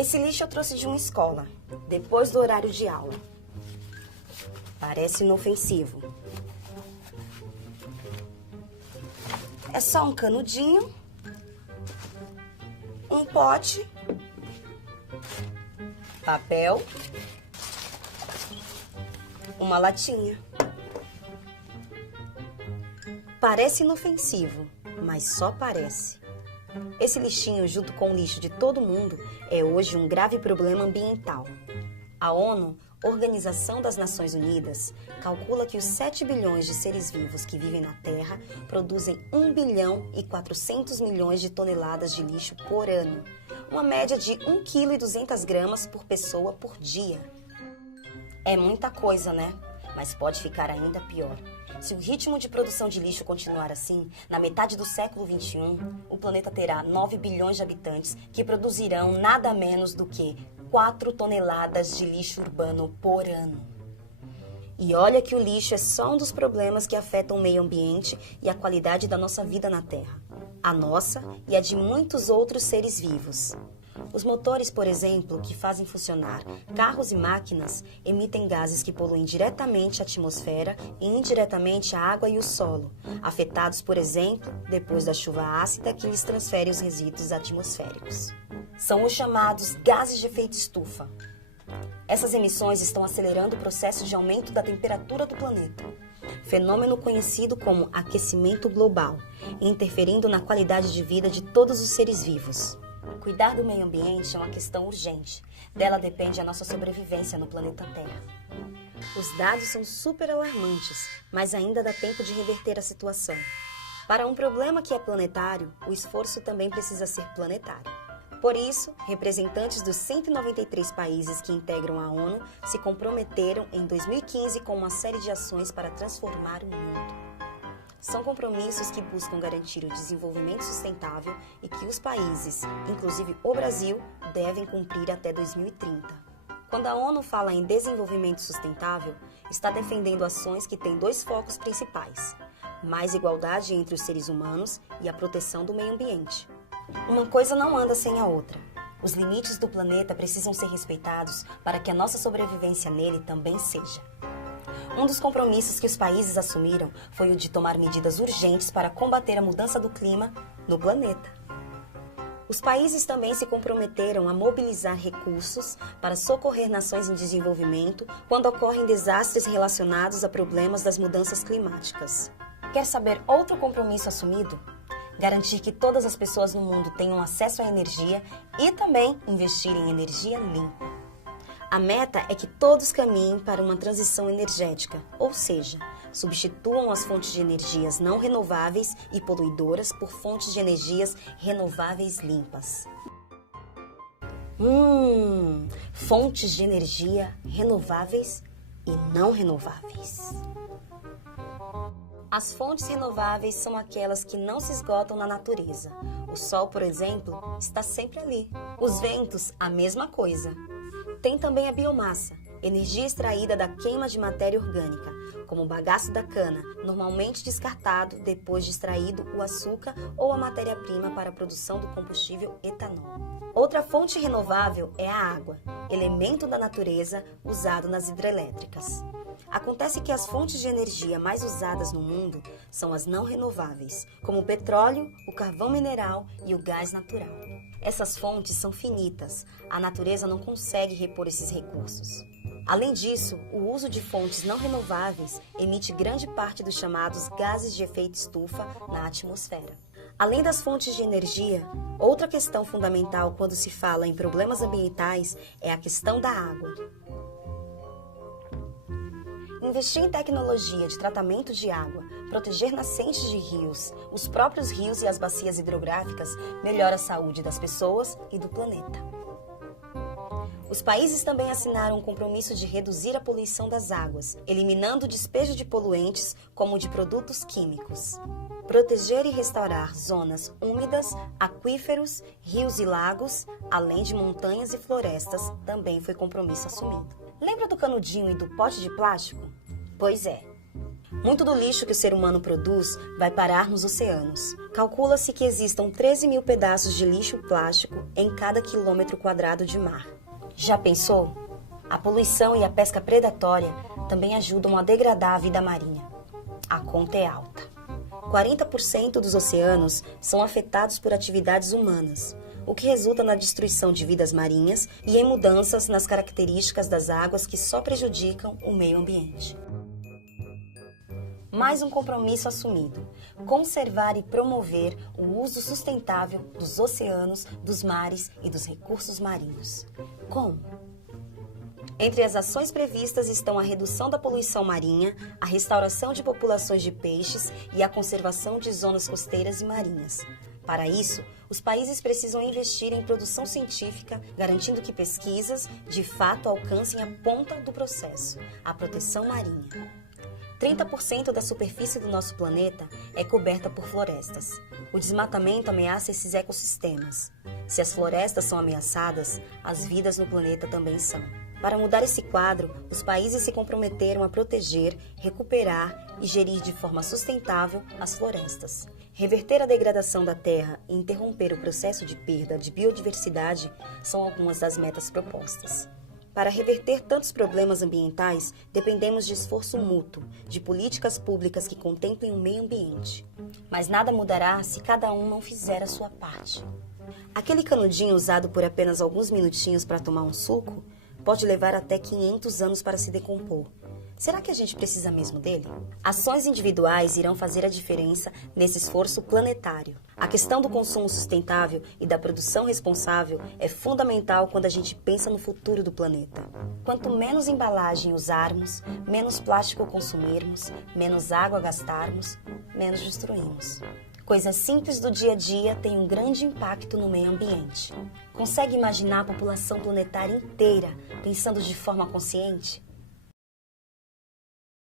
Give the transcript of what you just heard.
Esse lixo eu trouxe de uma escola, depois do horário de aula. Parece inofensivo. É só um canudinho, um pote, papel, uma latinha. Parece inofensivo, mas só parece. Esse lixinho, junto com o lixo de todo mundo, é hoje um grave problema ambiental. A ONU, Organização das Nações Unidas, calcula que os 7 bilhões de seres vivos que vivem na Terra produzem 1 bilhão e 400 milhões de toneladas de lixo por ano, uma média de 1,2 kg por pessoa por dia. É muita coisa, né? Mas pode ficar ainda pior. Se o ritmo de produção de lixo continuar assim, na metade do século XXI, o planeta terá 9 bilhões de habitantes que produzirão nada menos do que 4 toneladas de lixo urbano por ano. E olha que o lixo é só um dos problemas que afetam o meio ambiente e a qualidade da nossa vida na Terra. A nossa e a de muitos outros seres vivos. Os motores, por exemplo, que fazem funcionar carros e máquinas, emitem gases que poluem diretamente a atmosfera e indiretamente a água e o solo, afetados, por exemplo, depois da chuva ácida que lhes transfere os resíduos atmosféricos. São os chamados gases de efeito estufa. Essas emissões estão acelerando o processo de aumento da temperatura do planeta, fenômeno conhecido como aquecimento global, interferindo na qualidade de vida de todos os seres vivos. Cuidar do meio ambiente é uma questão urgente. Dela depende a nossa sobrevivência no planeta Terra. Os dados são super alarmantes, mas ainda dá tempo de reverter a situação. Para um problema que é planetário, o esforço também precisa ser planetário. Por isso, representantes dos 193 países que integram a ONU se comprometeram em 2015 com uma série de ações para transformar o mundo. São compromissos que buscam garantir o desenvolvimento sustentável e que os países, inclusive o Brasil, devem cumprir até 2030. Quando a ONU fala em desenvolvimento sustentável, está defendendo ações que têm 2 focos principais: mais igualdade entre os seres humanos e a proteção do meio ambiente. Uma coisa não anda sem a outra. Os limites do planeta precisam ser respeitados para que a nossa sobrevivência nele também seja. Um dos compromissos que os países assumiram foi o de tomar medidas urgentes para combater a mudança do clima no planeta. Os países também se comprometeram a mobilizar recursos para socorrer nações em desenvolvimento quando ocorrem desastres relacionados a problemas das mudanças climáticas. Quer saber outro compromisso assumido? Garantir que todas as pessoas no mundo tenham acesso à energia e também investir em energia limpa. A meta é que todos caminhem para uma transição energética, ou seja, substituam as fontes de energias não renováveis e poluidoras por fontes de energias renováveis limpas. Fontes de energia renováveis e não renováveis. As fontes renováveis são aquelas que não se esgotam na natureza. O sol, por exemplo, está sempre ali. Os ventos, a mesma coisa. Tem também a biomassa, energia extraída da queima de matéria orgânica, como o bagaço da cana, normalmente descartado depois de extraído o açúcar ou a matéria-prima para a produção do combustível etanol. Outra fonte renovável é a água, elemento da natureza usado nas hidrelétricas. Acontece que as fontes de energia mais usadas no mundo são as não renováveis, como o petróleo, o carvão mineral e o gás natural. Essas fontes são finitas, a natureza não consegue repor esses recursos. Além disso, o uso de fontes não renováveis emite grande parte dos chamados gases de efeito estufa na atmosfera. Além das fontes de energia, outra questão fundamental quando se fala em problemas ambientais é a questão da água. Investir em tecnologia de tratamento de água, proteger nascentes de rios, os próprios rios e as bacias hidrográficas melhora a saúde das pessoas e do planeta. Os países também assinaram um compromisso de reduzir a poluição das águas, eliminando o despejo de poluentes como o de produtos químicos. Proteger e restaurar zonas úmidas, aquíferos, rios e lagos, além de montanhas e florestas, também foi compromisso assumido. Lembra do canudinho e do pote de plástico? Pois é. Muito do lixo que o ser humano produz vai parar nos oceanos. Calcula-se que existam 13 mil pedaços de lixo plástico em cada quilômetro quadrado de mar. Já pensou? A poluição e a pesca predatória também ajudam a degradar a vida marinha. A conta é alta. 40% dos oceanos são afetados por atividades humanas, o que resulta na destruição de vidas marinhas e em mudanças nas características das águas que só prejudicam o meio ambiente. Mais um compromisso assumido: conservar e promover o uso sustentável dos oceanos, dos mares e dos recursos marinhos. Como? Entre as ações previstas estão a redução da poluição marinha, a restauração de populações de peixes e a conservação de zonas costeiras e marinhas. Para isso, os países precisam investir em produção científica, garantindo que pesquisas, de fato, alcancem a ponta do processo, a proteção marinha. 30% da superfície do nosso planeta é coberta por florestas. O desmatamento ameaça esses ecossistemas. Se as florestas são ameaçadas, as vidas no planeta também são. Para mudar esse quadro, os países se comprometeram a proteger, recuperar e gerir de forma sustentável as florestas. Reverter a degradação da terra e interromper o processo de perda de biodiversidade são algumas das metas propostas. Para reverter tantos problemas ambientais, dependemos de esforço mútuo, de políticas públicas que contemplem o meio ambiente. Mas nada mudará se cada um não fizer a sua parte. Aquele canudinho usado por apenas alguns minutinhos para tomar um suco pode levar até 500 anos para se decompor. Será que a gente precisa mesmo dele? Ações individuais irão fazer a diferença nesse esforço planetário. A questão do consumo sustentável e da produção responsável é fundamental quando a gente pensa no futuro do planeta. Quanto menos embalagem usarmos, menos plástico consumirmos, menos água gastarmos, menos destruímos. Coisas simples do dia a dia têm um grande impacto no meio ambiente. Consegue imaginar a população planetária inteira pensando de forma consciente?